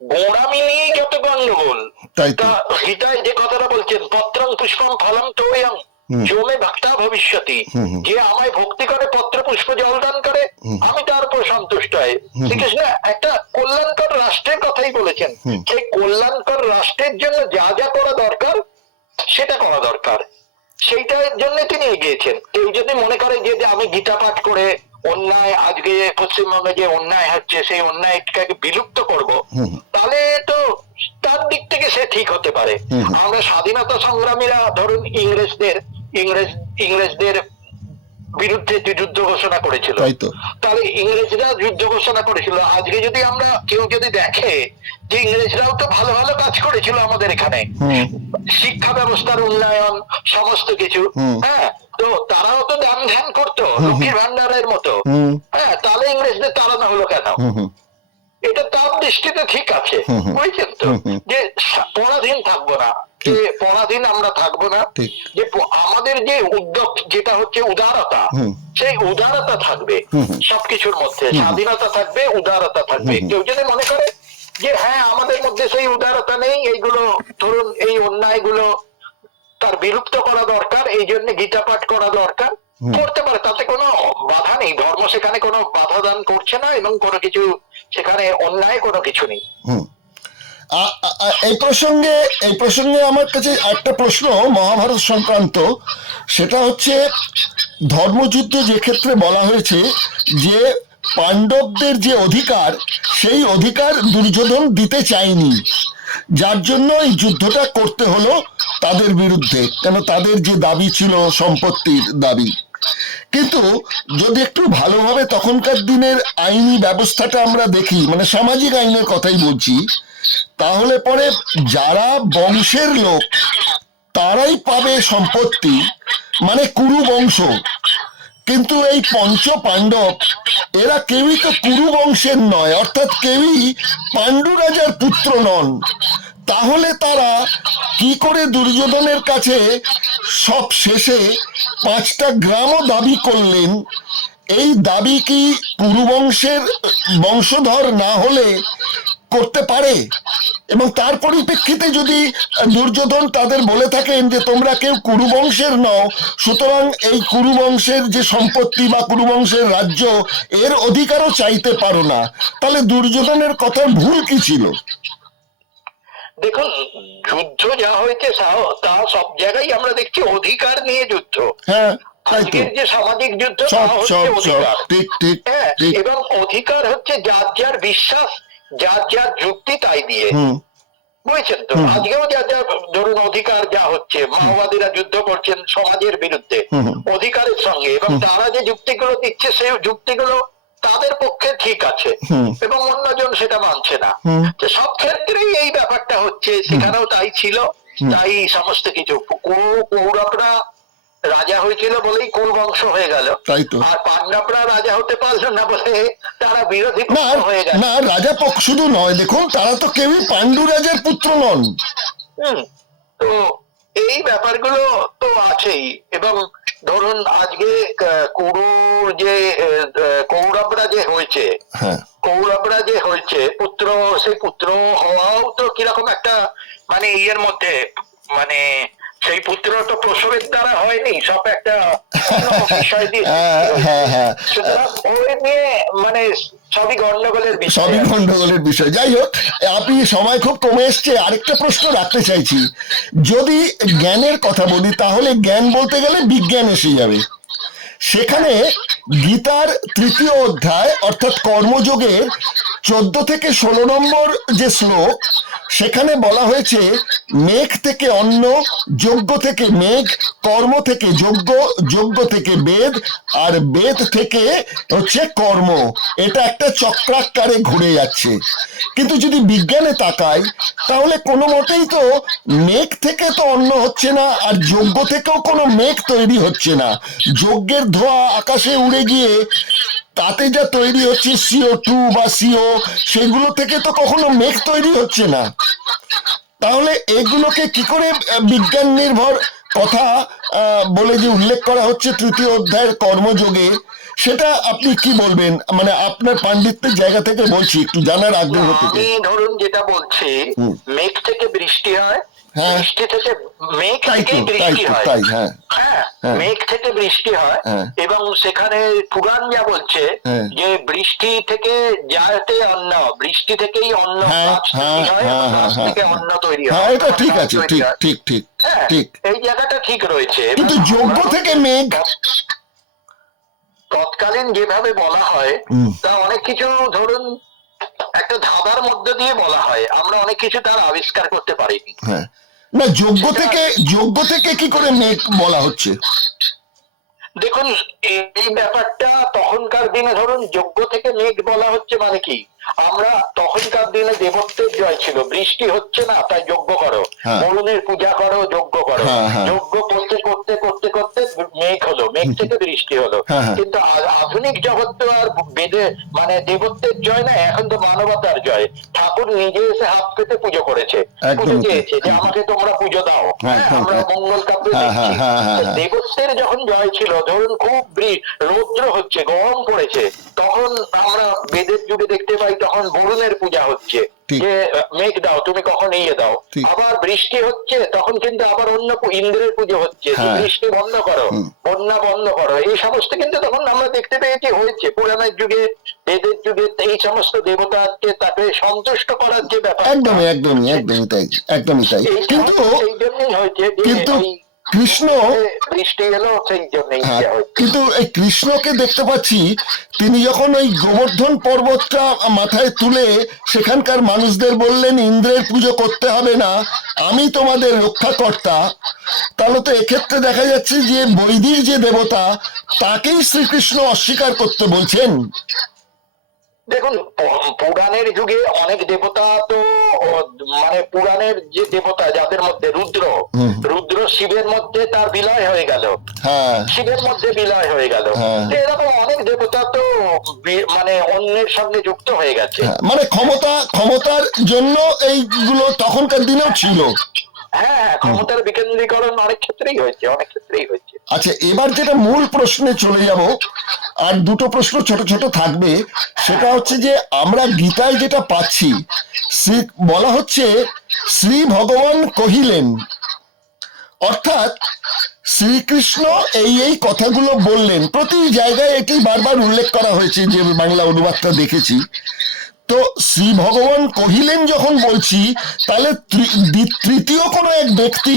গোড়ামি নিয়েই যত গন্ডগোল। তাই তো। তা গীতায় যে কথাটা বলছেন, পত্রং পুষ্পম ফলম তোয়ং জমে ভক্তা ভবিষ্যতি, যে আমায় ভক্তি করে, পত্র পুষ্প জলদান করে, আমি তার উপর সন্তুষ্ট হয়। শ্রীকৃষ্ণ একটা কল্যাণকর রাষ্ট্রের কথাই বলেছেন। সেই কল্যাণকর রাষ্ট্রের জন্য যা যা করা দরকার সেটা করা দরকার, সেইটার জন্য তিনি এগিয়েছেন। কেউ যদি মনে করে যে আমি গীতা পাঠ করে অন্যায়, আজকে পশ্চিমবঙ্গে যে অন্যায় হচ্ছে সেই অন্যায়টাকে বিলুপ্ত করব, তাহলে তো তার দিক থেকে সে ঠিক হতে পারে। আমরা স্বাধীনতা সংগ্রামীরা ধরুন ইংরেজদের বিরুদ্ধে যে যুদ্ধ ঘোষণা করেছিল, তাহলে ইংরেজরা যুদ্ধ ঘোষণা করেছিল। আজকে যদি আমরা কেউ যদি দেখে যে ইংরেজরাও তো ভালো ভালো কাজ করেছিল আমাদের এখানে, শিক্ষা ব্যবস্থার উন্নয়ন, সমস্ত কিছু, হ্যাঁ, তো তারাও তো দান ধ্যান করতো লক্ষ্মীর ভান্ডারের মতো, হ্যাঁ, তাহলে ইংরেজদের তাড়ানো হলো কেন? এটা তার দৃষ্টিতে ঠিক আছে, বুঝছেন তো, যে পরাধীন থাকবো না, যে পরাধীন আমরা থাকবো না, যে আমাদের যে উদ্যোগ যেটা হচ্ছে উদারতা, সেই উদারতা থাকবে সবকিছুর মধ্যে, স্বাধীনতা থাকবে, উদারতা থাকবে। কেউ যদি মনে করে যে হ্যাঁ আমাদের মধ্যে সেই উদারতা নেই, এইগুলো ধরুন এই অন্যায়গুলো তার বিলুপ্ত করা দরকার, এই জন্য গীতা পাঠ করা দরকার, করতে পারে, তাতে কোনো বাধা নেই। ধর্ম সেখানে কোনো বাধা দান করছে না, এবং কোনো কিছু সেখানে অন্যায় কোনো কিছু নেই। এই প্রসঙ্গে আমার কাছে একটা প্রশ্ন মহাভারত সংক্রান্ত, সেটা হচ্ছে ধর্মযুদ্ধ যে ক্ষেত্রে বলা হয়েছে যে পাণ্ডবদের যে অধিকার, সেই অধিকার দুর্যোধন দিতে চায়নি, যার জন্য এই যুদ্ধটা করতে হলো তাদের বিরুদ্ধে, কেন তাদের যে দাবি ছিল সম্পত্তির দাবি। কিন্তু যদি একটু ভালোভাবে তখনকার দিনের আইনি ব্যবস্থাটা আমরা দেখি, মানে সামাজিক আইনের কথাই বলছি, তাহলে পরে যারা বংশের লোক তারাই পাবে সম্পত্তি, মানে কুরু বংশ। কিন্তু এই পঞ্চ পাণ্ডব এরা কেউই তো কুরু বংশের নয়, অর্থাৎ কেউই পাণ্ডু রাজার পুত্র নন। তাহলে তারা কি করে দুর্যোধনের কাছে সব শেষে 5টা গ্রামও দাবি করলেন? এই দাবি কি কুরুবংশের বংশধর না হলে করতে পারে? এবং তার পরিপ্রেক্ষিতে যদি দুর্যোধন তাদের বলে থাকেন যে তোমরা কেউ কুরুবংশের নও, সুতরাং এই কুরুবংশের যে সম্পত্তি বা কুরুবংশের রাজ্য, এর অধিকারও চাইতে পারো না, তাহলে দুর্যোধনের কথা ভুল কি ছিল? দেখুন, যুদ্ধ যা হয়েছে তা সব জায়গায় আমরা দেখছি অধিকার নিয়ে যুদ্ধ। হ্যাঁ, আজকের যে সামাজিক যুদ্ধ তা হচ্ছে অধিকার, হ্যাঁ, এবং অধিকার হচ্ছে যার যার বিশ্বাস, যার যার যুক্তি তাই দিয়ে, বুঝছেন তো। আজকেও যা যা ধরুন অধিকার যা হচ্ছে, মাওবাদীরা যুদ্ধ করছেন সমাজের বিরুদ্ধে অধিকারের সঙ্গে, এবং তারা যে যুক্তিগুলো দিচ্ছে সেই যুক্তিগুলো তাদের পক্ষে ঠিক আছে, এবং অন্যজন সেটা মানছে না। সব ক্ষেত্রেই এই ব্যাপারটা হচ্ছে, সেখানেও তাই ছিল, তাই সমস্ত কিছু। কৌরবরা রাজা হয়েছিল বলেই কুল বংশ হয়ে গেল, আর পাণ্ডবরা রাজা হতে পারলো না বলে তারা বিরোধী হয়ে গেল। না, রাজা পক্ষ শুধু নয়, দেখুন তারা তো কেউই পাণ্ডু রাজার পুত্র নন। তো এই ব্যাপারগুলো তো আছেই। এবং ধরুন আজকে কৌরবরা যে হয়েছে পুত্র, সেই পুত্র হওয়াও তো কিরকম একটা মানে ইয়ের মধ্যে, মানে সেই পুত্র তো প্রসবের দ্বারা হয়নি, সব একটা বিষয় দিয়ে, সুতরাং ওই নিয়ে মানে সবই গন্ডগোলের বিষয়। যাই হোক, আপনি সময় খুব কমে এসছে, আরেকটা প্রশ্ন রাখতে চাইছি। যদি জ্ঞানের কথা বলি, তাহলে জ্ঞান বলতে গেলে বিজ্ঞান এসে যাবে। সেখানে গীতার 3য় অধ্যায় অর্থাৎ কর্মযোগের 14 থেকে 16 নম্বর যে শ্লোক, সেখানে বলা হয়েছে মেঘ থেকে অন্ন, যজ্ঞ থেকে মেঘ, কর্ম থেকে যজ্ঞ, যজ্ঞ থেকে বেদ, আর বেদ থেকে হচ্ছে কর্ম। এটা একটা চক্রাকারে ঘুরে যাচ্ছে। কিন্তু যদি বিজ্ঞানে তাকাই তাহলে কোনো মতেই তো মেঘ থেকে তো অন্ন হচ্ছে না, আর যজ্ঞ থেকেও কোনো মেঘ তৈরি হচ্ছে না। যজ্ঞের ধোঁয়া আকাশে উড়ে গিয়ে তাতে যা তৈরি হচ্ছে CO2 বা CO, সেগুলো থেকে তো কখনো মেঘ তৈরি হচ্ছে না। তাহলে এগুলোকে কি করে বিজ্ঞান নির্ভর কথা বলে যে উল্লেখ করা হচ্ছে তৃতীয় অধ্যায়ের কর্মযোগে, সেটা আপনি কি বলবেন? মানে আপনার পাণ্ডিত্যের জায়গা থেকে বলছি, একটু জানার আগ্রহ থেকে। আমি ধরুন যেটা বলছি, মেঘ থেকে বৃষ্টি হয়, হ্যাঁ, বৃষ্টি থেকে মেঘ তাই থেকে তো, তাই বৃষ্টি তো, হয়। তাই, হ্যাঁ, হ্যাঁ, হ্যাঁ। মেঘ থেকে বৃষ্টি হয়, হ্যাঁ। এবং সেখানে পুরাণ যা বলছে হ্যাঁ। যে বৃষ্টি থেকে যাতে অন্ন, বৃষ্টি থেকেই অন্ন, হ্যাঁ, গাছ হ্যাঁ, তৈরি হয়, এবং হ্যাঁ, গাছ হ্যাঁ, থেকে হ্যাঁ। অন্ন তৈরি হয়। হ্যাঁ, এটা ঠিক ধান আছে, তৈরি ঠিক হয়। ঠিক ঠিক হ্যাঁ, ঠিক। এই জায়গাটা ঠিক রয়েছে। কিন্তু যজ্ঞ থেকে মেঘ, তৎকালীন যেভাবে বলা হয় তা অনেক কিছু ধরুন একটা ধাঁধার মধ্যে দিয়ে বলা হয়, আমরা অনেক কিছু তার আবিষ্কার করতে পারিনি। হ্যাঁ, না যজ্ঞ থেকে কি করে মেঘ বলা হচ্ছে? দেখুন, এই ব্যাপারটা তখনকার দিনে ধরুন যজ্ঞ থেকে মেঘ বলা হচ্ছে মানে কি, আমরা তখনকার দিনে দেবত্বের জয় ছিল, বৃষ্টি হচ্ছে না তাই যজ্ঞ করো, হ্যাঁ। বরুণের পূজা করো, যজ্ঞ করো, হ্যাঁ, হ্যাঁ। যজ্ঞ করতে করতে করতে করতে মেঘ হলো, মেঘ থেকে বৃষ্টি হলো। হ্যাঁ, হ্যাঁ। কিন্তু আধুনিক জগৎ তো আর বেদে মানে দেবত্বের জয় না, এখন তো মানবতার জয়। ঠাকুর নিজে এসে হাত পেতে পুজো করেছে, পুজো একদমই তাই। চেয়েছে যে আমাকে তোমরা পুজো দাও। হ্যাঁ, হ্যাঁ, হ্যাঁ, আমরা হ্যাঁ। মঙ্গল কাব্যে হ্যাঁ, দেখছি। হ্যাঁ, হ্যাঁ, তো হ্যাঁ। দেবত্বের যখন জয় ছিল, ধরুন খুব রৌদ্র হচ্ছে, গরম পড়েছে, তখন আমরা বেদের যুগে দেখতে পাই তখন বরুণের পূজা হচ্ছে, ঠিক। যে মেঘ দাও, তুমি কখন ইয়ে দাও। ঠিক। আবার বৃষ্টি হচ্ছে, তখন কিন্তু আবার অন্য ইন্দ্রের পুজো হচ্ছে, যে হ্যাঁ। বৃষ্টি বন্ধ করো, বন্যা বন্ধ করো। এই সমস্ত কিন্তু তখন আমরা দেখতে পেয়েছি হয়েছে পুরাণের যুগে, বেদের যুগে। এই সমস্ত দেবতাকে তাকে সন্তুষ্ট করার যে ব্যাপার, একদমই একদমই একদমই তাই, একদমই তাই। কিন্তু সেই জন্যই হয়েছে যে কিন্তু ওই কৃষ্ণ, বৃষ্টি এলো, সেই জন্যই হ্যাঁ, হয়েছে। কিন্তু এই কৃষ্ণকে দেখতে পাচ্ছি তিনি যখন ওই গোবর্ধন পর্বতটা মাথায় তুলে সেখানকার মানুষদের বললেন ইন্দ্রের পুজো করতে হবে না, আমি তোমাদের রক্ষাকর্তা, তাহলে তো এক্ষেত্রে দেখা যাচ্ছে যে বৈদিক যে দেবতা তাকেই শ্রীকৃষ্ণ অস্বীকার করতে বলছেন। দেখুন, পুরাণের যুগে অনেক দেবতা তো মানে পুরাণের যে দেবতা যাদের মধ্যে রুদ্র শিবের মধ্যে তার বিলয় হয়ে গেল, হ্যাঁ, শিবের মধ্যে বিলয় হয়ে গেল। হ্যাঁ। তো এরকম অনেক দেবতা তো মানে অন্যের সঙ্গে যুক্ত হয়ে গেছে। মানে ক্ষমতার জন্য এইগুলো তখনকার দিনেও ছিল। হ্যাঁ, ক্ষমতার বিকেন্দ্রীকরণ অনেক ক্ষেত্রেই হয়েছে, অনেক ক্ষেত্রেই হয়েছে। আচ্ছা, এবার যেটা মূল প্রশ্নে চলে যাব, আর দুটো প্রশ্ন ছোট ছোট থাকবে। সেটা হচ্ছে যে আমরা গীতায় যেটা পাচ্ছি, বলা হচ্ছে শ্রী ভগবান কহিলেন, অর্থাৎ শ্রীকৃষ্ণ এই কথাগুলো বললেন। প্রতি জায়গায় এটি বারবার উল্লেখ করা হয়েছে, যে বাংলা অনুবাদটা দেখেছি। তো শ্রী ভগবান কহিলেন যখন বলছি, তাহলে তৃতীয় কোনো এক ব্যক্তি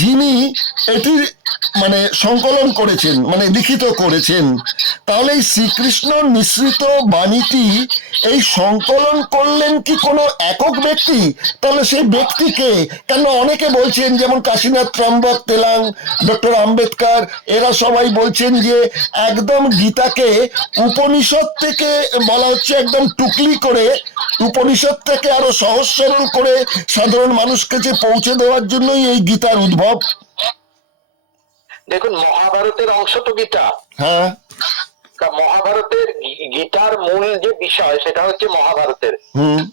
যিনি এটি মানে সংকলন করেছেন, মানে লিখিত করেছেন, তাহলে এই শ্রীকৃষ্ণ নিঃসৃত বাণীটি এই সংকলন করলেন কি কোনো একক ব্যক্তি? তাহলে সেই ব্যক্তিকে, কেন অনেকে বলছেন, যেমন কাশীনাথ ত্রম্বক, তেলাং, ডক্টর আম্বেদকর, এরা সবাই বলছেন যে একদম গীতাকে উপনিষদ থেকে বলা হচ্ছে, একদম টুকলি করে উপনিষদ থেকে আরো সহজ সরল করে সাধারণ মানুষকে যে পৌঁছে দেওয়ার জন্যই এই গীতার উদ্ভব। দেখুন, মহাভারতের অংশ তো গীতা। হ্যাঁ, মহাভারতের গীতার মূল যে বিষয় সেটা হচ্ছে মহাভারতের।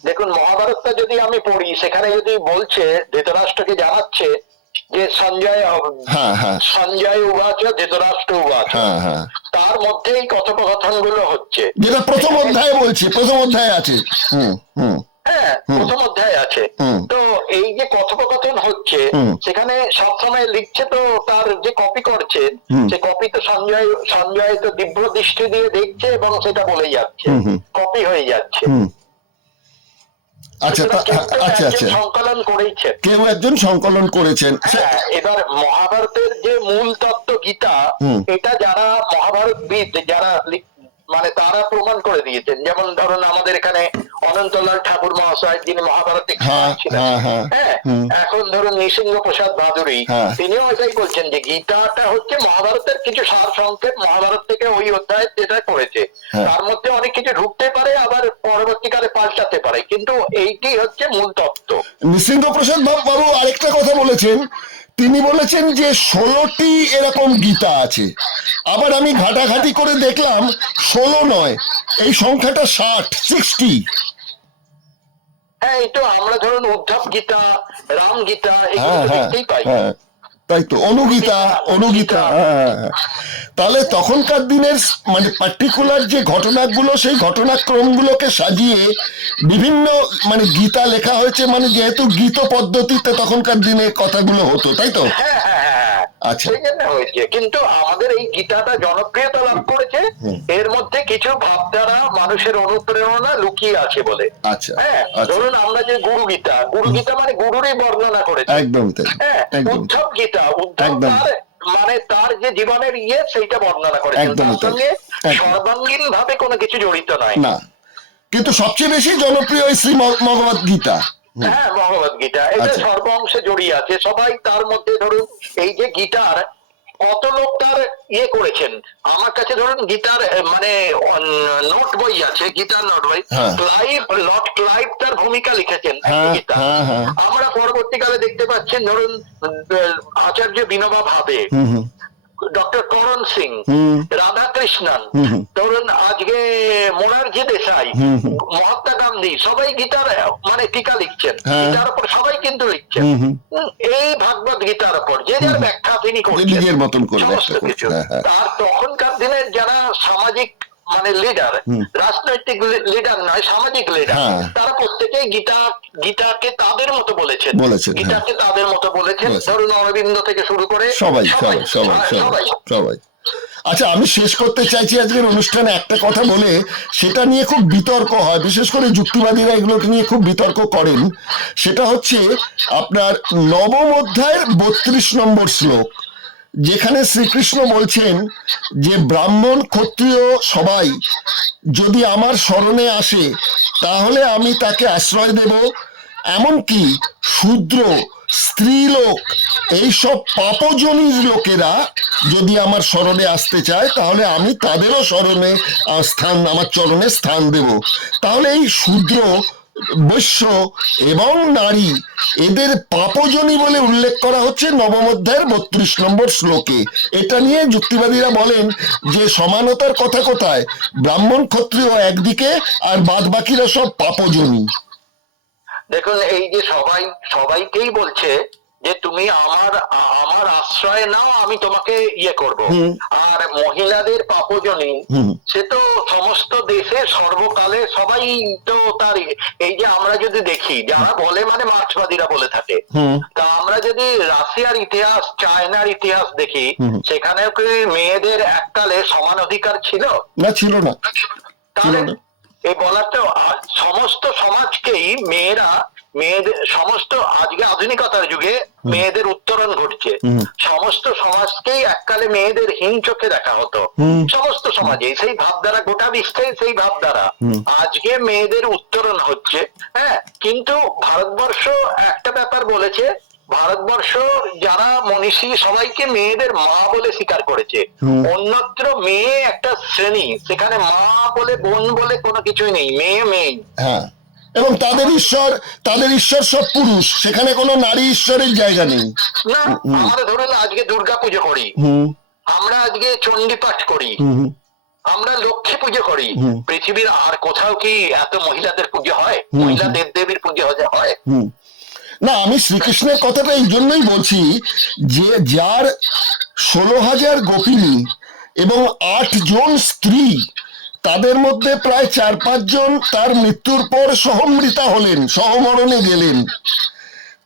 দেখুন, মহাভারতটা যদি আমি পড়ি, সেখানে যদি বলছে, ধৃতরাষ্ট্রকে জানাচ্ছে যে সঞ্জয় উবাচ ধৃতরাষ্ট্র উবাচ, তার মধ্যেই কথোপকথন গুলো হচ্ছে, যেটা প্রথম অধ্যায়ে বলছি, প্রথম অধ্যায়ে আছে। হ্যাঁ, প্রথম অধ্যায় আছে। তো এই যে কথোপকথন হচ্ছে, সেখানে সবসময় লিখছে তো তার যে কপি করছে, সে কপি তো সঞ্জয় তো দিব্য দৃষ্টি দিয়ে দেখছে এবং সেটা বলে যাচ্ছে, কপি হয়ে যাচ্ছে। আচ্ছা, আচ্ছা, আচ্ছা, সংকলন করেছে, কেউ একজন সংকলন করেছেন। হ্যাঁ। এবার মহাভারতের যে মূল তত্ত্ব গীতা, এটা যারা মহাভারতবিদ, যারা মানে তারা প্রমাণ করে দিয়েছেন। যেমন ধরুন আমাদের এখানে অনন্তলাল ঠাকুর মহাশয়, যিনি মহাভারতে হ্যাঁ, ছিলেন, হ্যাঁ, হ্যাঁ, হ্যাঁ, হুম। এখন ধরুন নৃসিংহ প্রসাদ ভাদুরী, হ্যাঁ। তিনিও এটাই বলছেন যে গীতাটা হচ্ছে মহাভারতের কিছু সার সংক্ষেপ, মহাভারত থেকে ওই অধ্যায় যেটা করেছে হ্যাঁ। তার মধ্যে অনেক কিছু ঢুকতে পারে, আবার পরবর্তীকালে পাল্টাতে পারে, কিন্তু এইটি হচ্ছে মূল তত্ত্ব। নৃসিংহপ্রসাদ বাবু আরেকটা কথা বলেছেন, তিনি বলেছেন যে 16টি এরকম গীতা আছে। আবার আমি ঘাটাঘাটি করে দেখলাম 16 নয়, এই সংখ্যাটা 60। হ্যাঁ, এই তো আমরা ধরুন উদ্ধব গীতা, রাম গীতা এগুলো হ্যাঁ, তো হ্যাঁ, দেখতেই পাই। হ্যাঁ, তাই তো, অনুগীতা, অনুগীতা, হ্যাঁ, হ্যাঁ, হ্যাঁ। তাহলে তখনকার দিনের মানে পার্টিকুলার যে ঘটনাগুলো, সেই ঘটনাক্রমগুলোকে সাজিয়ে বিভিন্ন মানে গীতা লেখা হয়েছে, মানে যেহেতু গীত পদ্ধতিতে তখনকার দিনে কথাগুলো হতো, তাই তো? হ্যাঁ, হ্যাঁ, হ্যাঁ, আচ্ছা। সেই জন্য হয়েছে। কিন্তু আমাদের এই গীতাটা জনপ্রিয়তা লাভ করেছে, এর মধ্যে কিছু ভাবধারা, মানুষের অনুপ্রেরণা লুকিয়ে আছে বলে। আচ্ছা, হ্যাঁ, আচ্ছা। ধরুন আমরা যে গুরু গীতা মানে গুরুরই বর্ণনা করেছে। একদম তাই, হ্যাঁ, একদম উদ্ধব গীতা, উদ্ধব একদম। তার যে জীবনের সেইটা বর্ণনা করেছেন, একদমই তার তাই, সঙ্গে একদম। সর্বাঙ্গীন ভাবে কোনো কিছু জড়িত নয়। না, কিন্তু সবচেয়ে বেশি জনপ্রিয় এই শ্রী ভগবত গীতা। হ্যাঁ, ভগবত গীতা এটা আচ্ছা। সর্ব অংশে জড়িয়ে আছে। সবাই তার মধ্যে ধরুন এই যে গীতার কত লোক তার করেছেন, আমার কাছে ধরুন গীতার মানে নোট বই আছে, গীতার নোট বই, হ্যাঁ। লর্ড ক্লাইভ তার ভূমিকা লিখেছেন হ্যাঁ, গীতা। হ্যাঁ, হ্যাঁ। আমরা পরবর্তীকালে দেখতে পাচ্ছেন ধরুন আচার্য বিনোবা ভাবে, হুম, হুম, ডক্টর করণ সিং, হুম। রাধাকৃষ্ণন, হুম, হুম। ধরুন আজকে মোরারজি দেশাই, হুম, হুম। মহাত্মা গান্ধী, সবাই গীতার মানে টিকা লিখছেন, হ্যাঁ। গীতার উপর সবাই কিন্তু লিখছেন। হুম, হুম। এই ভাগবত গীতার উপর যে যার ব্যাখ্যা তিনি করছেন, নিজের মতন করে সমস্ত ব্যাখ্যা কিছু। করছেন, হ্যাঁ, হ্যাঁ। তার তখনকার দিনের যারা সামাজিক মানে লিডার, রাজনৈতিক লিডার নয়, সামাজিক লিডার, হ্যাঁ। তারা প্রত্যেকেই গীতাকে তাদের মতো বলেছেন, বলেছেন, হ্যাঁ। গীতাকে তাদের মতো বলেছেন। বলেছেন। ধরুন অরবিন্দ থেকে শুরু করে সবাই সবাই সবাই সবাই সবাই। আচ্ছা, আমি শেষ করতে চাইছি আজকের অনুষ্ঠানে একটা কথা বলে, সেটা নিয়ে খুব বিতর্ক হয়, বিশেষ করে যুক্তিবাদীরা এগুলোকে নিয়ে খুব বিতর্ক করেন। সেটা হচ্ছে আপনার নবম অধ্যায়ের 32 নম্বর শ্লোক, যেখানে শ্রীকৃষ্ণ বলছেন যে ব্রাহ্মণ ক্ষত্রিয় সবাই যদি আমার শরণে আসে তাহলে আমি তাকে আশ্রয় দেব, এমনকি শূদ্র, স্ত্রীলোক, এইসব পাপজনীর লোকেরা যদি আমার শরণে আসতে চায় তাহলে আমি তাদেরও শরণে আমার চরণে স্থান দেব। তাহলে এই শূদ্র, বৈশ্য এবং নারী, এদের পাপজনী বলে উল্লেখ করা হচ্ছে নবম অধ্যায়ের 32 নম্বর শ্লোকে। এটা নিয়ে যুক্তিবাদীরা বলেন যে সমানতার কথা কোথায়, ব্রাহ্মণ ক্ষত্রিয় একদিকে আর বাদ বাকিরা সব পাপজনী। দেখুন, এই যে সবাইকেই বলছে যে তুমি আমার আশ্রয় নাও, আমি তোমাকে করব। আর মহিলাদের পাপজনী, সে তো সমস্ত দেশে সর্বকালে সবাই তো তার এই যে আমরা যদি দেখি, যারা বলে মানে মার্ক্সবাদীরা বলে থাকে, তা আমরা যদি রাশিয়ার ইতিহাস, চায়নার ইতিহাস দেখি, সেখানেও কি মেয়েদের এককালে সমান অধিকার ছিল? না, ছিল না। তাহলে এই বলার তো সমস্ত সমাজকেই মেয়েদের সমস্ত আজকে আধুনিকতার যুগে মেয়েদের উত্তরণ ঘটছে, সমস্ত সমাজকেই এককালে মেয়েদের হীন চোখে দেখা হতো, সমস্ত সমাজে সেই ভাবধারা, গোটা বিশ্বে সেই ভাবধারা, আজকে মেয়েদের উত্তরণ হচ্ছে। হ্যাঁ, কিন্তু ভারতবর্ষ একটা ব্যাপার বলেছে, ভারতবর্ষ যারা মনীষী সবাইকে মেয়েদের মা বলে স্বীকার করেছে। অন্যত্র মেয়ে একটা শ্রেণী, সেখানে মা বলে, বোন বলে কোনো কিছুই নেই, মেয়ে মেয়ে। হ্যাঁ, এবং তাদের ঈশ্বর সব পুরুষ, সেখানে কোনো নারী ঈশ্বরের জায়গা নেই। না, আমরা ধরুন আজকে দুর্গা পুজো করি, আমরা আজকে চণ্ডী পাঠ করি, আমরা লক্ষ্মী পুজো করি, পৃথিবীর আর কোথাও কি এত মহিলাদের পুজো হয়? মহিলা দেব দেবীর পুজো হয়? না, আমি শ্রীকৃষ্ণের কথাটা এই জন্যই বলছি যে যার 16,000 গোপিনী এবং 8 জন স্ত্রী, তাদের মধ্যে প্রায় 4-5 জন তার মৃত্যুর পর সহমৃতা হলেন, সহমরণে গেলেন।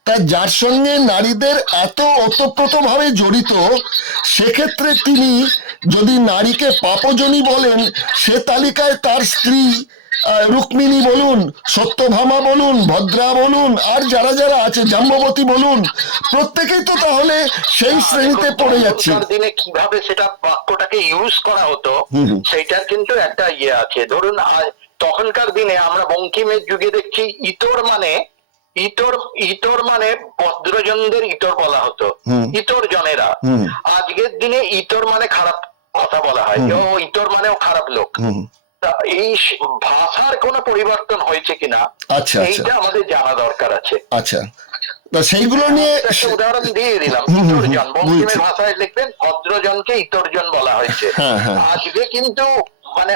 তা যার সঙ্গে নারীদের এত ওতপ্রোতভাবে জড়িত, সেক্ষেত্রে তিনি যদি নারীকে পাপজনী বলেন, সে তালিকায় তার স্ত্রী রুক্মিণী বলুন, সত্যভামা বলুন, ভদ্রা বলুন, আর যারা যারা আছে, জাম্ববতী বলুন, প্রত্যেকেই তো তাহলে সেই শ্রেণীতে পড়ে যাচ্ছে। দিনে কিভাবে সেটা বাক্যটাকে ইউজ করা হতো, সেইটার কিন্তু একটা আছে। ধরুন তখনকার দিনে আমরা বঙ্কিমের যুগে দেখছি ইতর মানে ভদ্রজনদের ইতর বলা হতো, ইতর জনেরা। আজকের দিনে ইতর মানে খারাপ কথা বলা হয়, ও ইতর মানেও খারাপ লোক। তা এই ভাষার কোনো পরিবর্তন হয়েছে কিনা আচ্ছা, এইটা আমাদের জানা দরকার আছে। আচ্ছা, তা সেইগুলো নিয়ে একটা উদাহরণ দিয়ে দিলাম, ইতরজন বঙ্কিমের ভাষায় লিখবেন ভদ্রজনকে ইতরজন বলা হয়েছে। আজকে কিন্তু মানে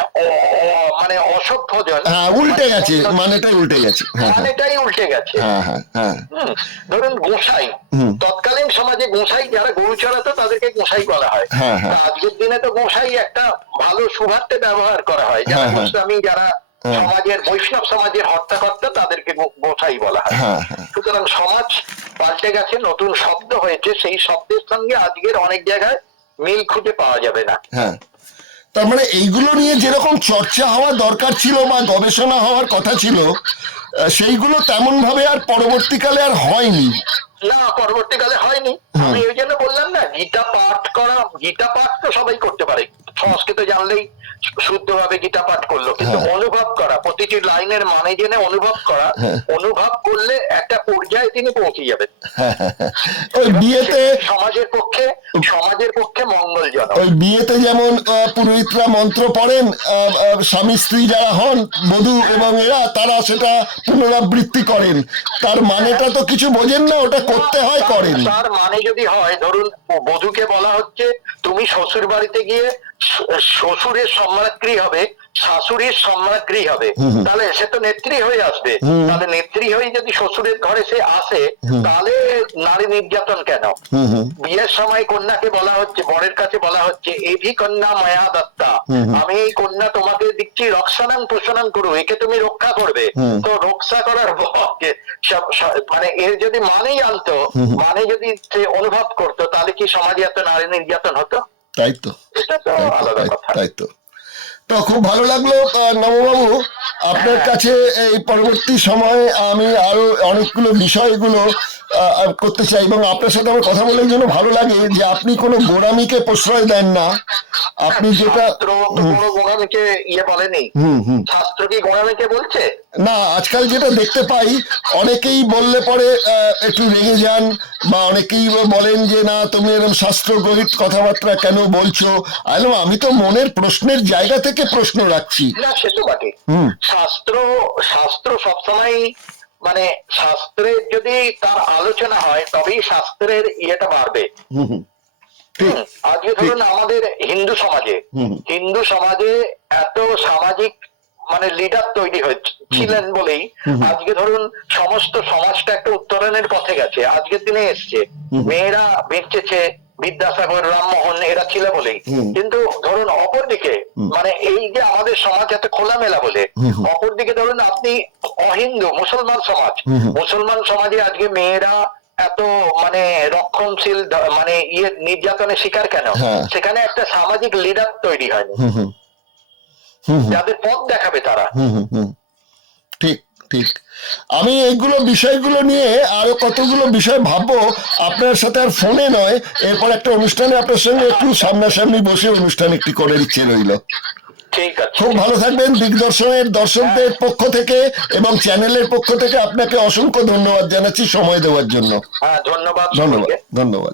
মানে অসভ্যজন, উল্টে গেছে, মানেটাই উল্টে গেছে। মানেটাই উল্টে গেছে। ধরুন গোসাই, তৎকালীন সমাজে গোসাই যারা গরু চড়াতো তাদেরকে গোসাই বলা হয়। আজকের দিনে তো গোসাই একটা ভালো সুভার্তে ব্যবহার করা হয়, যারা গোস্বামী, যারা সমাজের বৈষ্ণব সমাজের হত্যাকর্তা তাদেরকে গোসাই বলা হয়। সুতরাং সমাজ পাল্টে গেছে, নতুন শব্দ হয়েছে, সেই শব্দের সঙ্গে আজকের অনেক জায়গায় মিল খুঁজে পাওয়া যাবে না। তার মানে এইগুলো নিয়ে যেরকম চর্চা হওয়া দরকার ছিল বা গবেষণা হওয়ার কথা ছিল, সেইগুলো তেমন ভাবে আর পরবর্তীকালে আর হয়নি। না, পরবর্তীকালে হয়নি। আমি ওই জন্য বললাম না, গীতা পাঠ করা, গীতা পাঠ তো সবাই করতে পারে, সংস্কৃত জানলেই শুদ্ধভাবে গীতা পাঠ করলো, কিন্তু অনুভব করা, প্রতিটি লাইনের মানে জেনে অনুভব করা, অনুভব করলে একটা পর্যায়ে তিনি পৌঁছে যাবেন। ওই বিয়েতে সমাজের পক্ষে মঙ্গলজনক। ওই বিয়েতে যেমন পুরোহিতরা মন্ত্র পড়েন, স্বামী স্ত্রী যারা হন, বধূ এবং এরা, তারা সেটা পুনরাবৃত্তি করেন, তার মানেটা তো কিছু বোঝেন না, ওটা করতে হয়, করেন। তার মানে যদি হয়, ধরুন বধূকে বলা হচ্ছে তুমি শ্বশুর বাড়িতে গিয়ে শ্বশুরের সম্রাজ্ঞী হবে, শাশুড়ির সম্রাজ্ঞী হবে, তাহলে সে তো নেত্রী হয়ে আসবে। তাহলে নেত্রী হয়ে যদি শ্বশুরের ঘরে সে আসে, তাহলে নারী নির্যাতন কেন? বিয়ের সময় কন্যাকে বলা হচ্ছে, বরের কাছে বলা হচ্ছে এভি কন্যা মায়া দত্তা, আমি এই কন্যা তোমাকে দিচ্ছি, রক্ষণাং পোষণাং করু, একে তুমি রক্ষা করবে। তো রক্ষা করার মানে এর যদি মানেই আনতো, মানে যদি সে অনুভব করতো, তাহলে কি সমাজে এত নারী নির্যাতন হতো? তাই তো, এটা তো আলাদা কথা। তাই তো। তো খুব ভালো লাগলো নববাবু, আপনার কাছে এই পরবর্তী সময়ে আমি আরো অনেকগুলো বিষয়গুলো করতে চাই, এবং আপনার সাথে আমার কথা বলে জন্য ভালো লাগে যে আপনি কোনো গোড়ামিকে প্রশ্রয় দেন না। আপনি যেটা গোড়ামিকে ইয়ে বলেনি, শাস্ত্র কি গোড়ামিকে বলছে? না, আজকাল যেটা দেখতে পাই, অনেকেই বললে পরে একটু রেগে যান, বা অনেকেই বলেন যে না তুমি এরকম শাস্ত্র গ্রহিত কথাবার্তা কেন বলছো। আমি তো মনের প্রশ্নের জায়গা থেকে প্রশ্ন রাখছি। না, সে তো বটে। শাস্ত্র সবসময় মানে শাস্ত্রের যদি তার আলোচনা হয়, তবেই শাস্ত্রের ইয়েটা বাড়বে। আজকে ধরুন আমাদের হিন্দু সমাজে এত সামাজিক মানে লিডার তৈরি ছিলেন বলেই আজকে ধরুন সমস্ত সমাজটা একটা উত্তরণের পথে গেছে, আজকের দিনে এসছে। মেয়েরা বেঁচেছে, বিদ্যাসাগর, রামমোহন এরা ছিল বলেই। কিন্তু ধরুন অপরদিকে মানে এই যে আমাদের সমাজ এত খোলামেলা বলে, অপরদিকে ধরুন আপনি অহিন্দু মুসলমান সমাজে আজকে মেয়েরা এত মানে রক্ষণশীল, মানে নির্যাতনের শিকার কেন? সেখানে একটা সামাজিক লিডার তৈরি হয়নি, যাদের পথ দেখাবে তারা। ঠিক ঠিক। আমি এইগুলো বিষয়গুলো নিয়ে আরো কতগুলো বিষয় ভাববো, আপনার সাথে আর ফোনে নয়, এরপর একটা অনুষ্ঠানে আপনার সঙ্গে একটু সামনাসামনি বসে অনুষ্ঠান একটি করে ইচ্ছে রইল। ঠিক আছে, খুব ভালো থাকবেন। দিগদর্শনের দর্শকদের পক্ষ থেকে এবং চ্যানেলের পক্ষ থেকে আপনাকে অসংখ্য ধন্যবাদ জানাচ্ছি সময় দেওয়ার জন্য। ধন্যবাদ। ধন্যবাদ।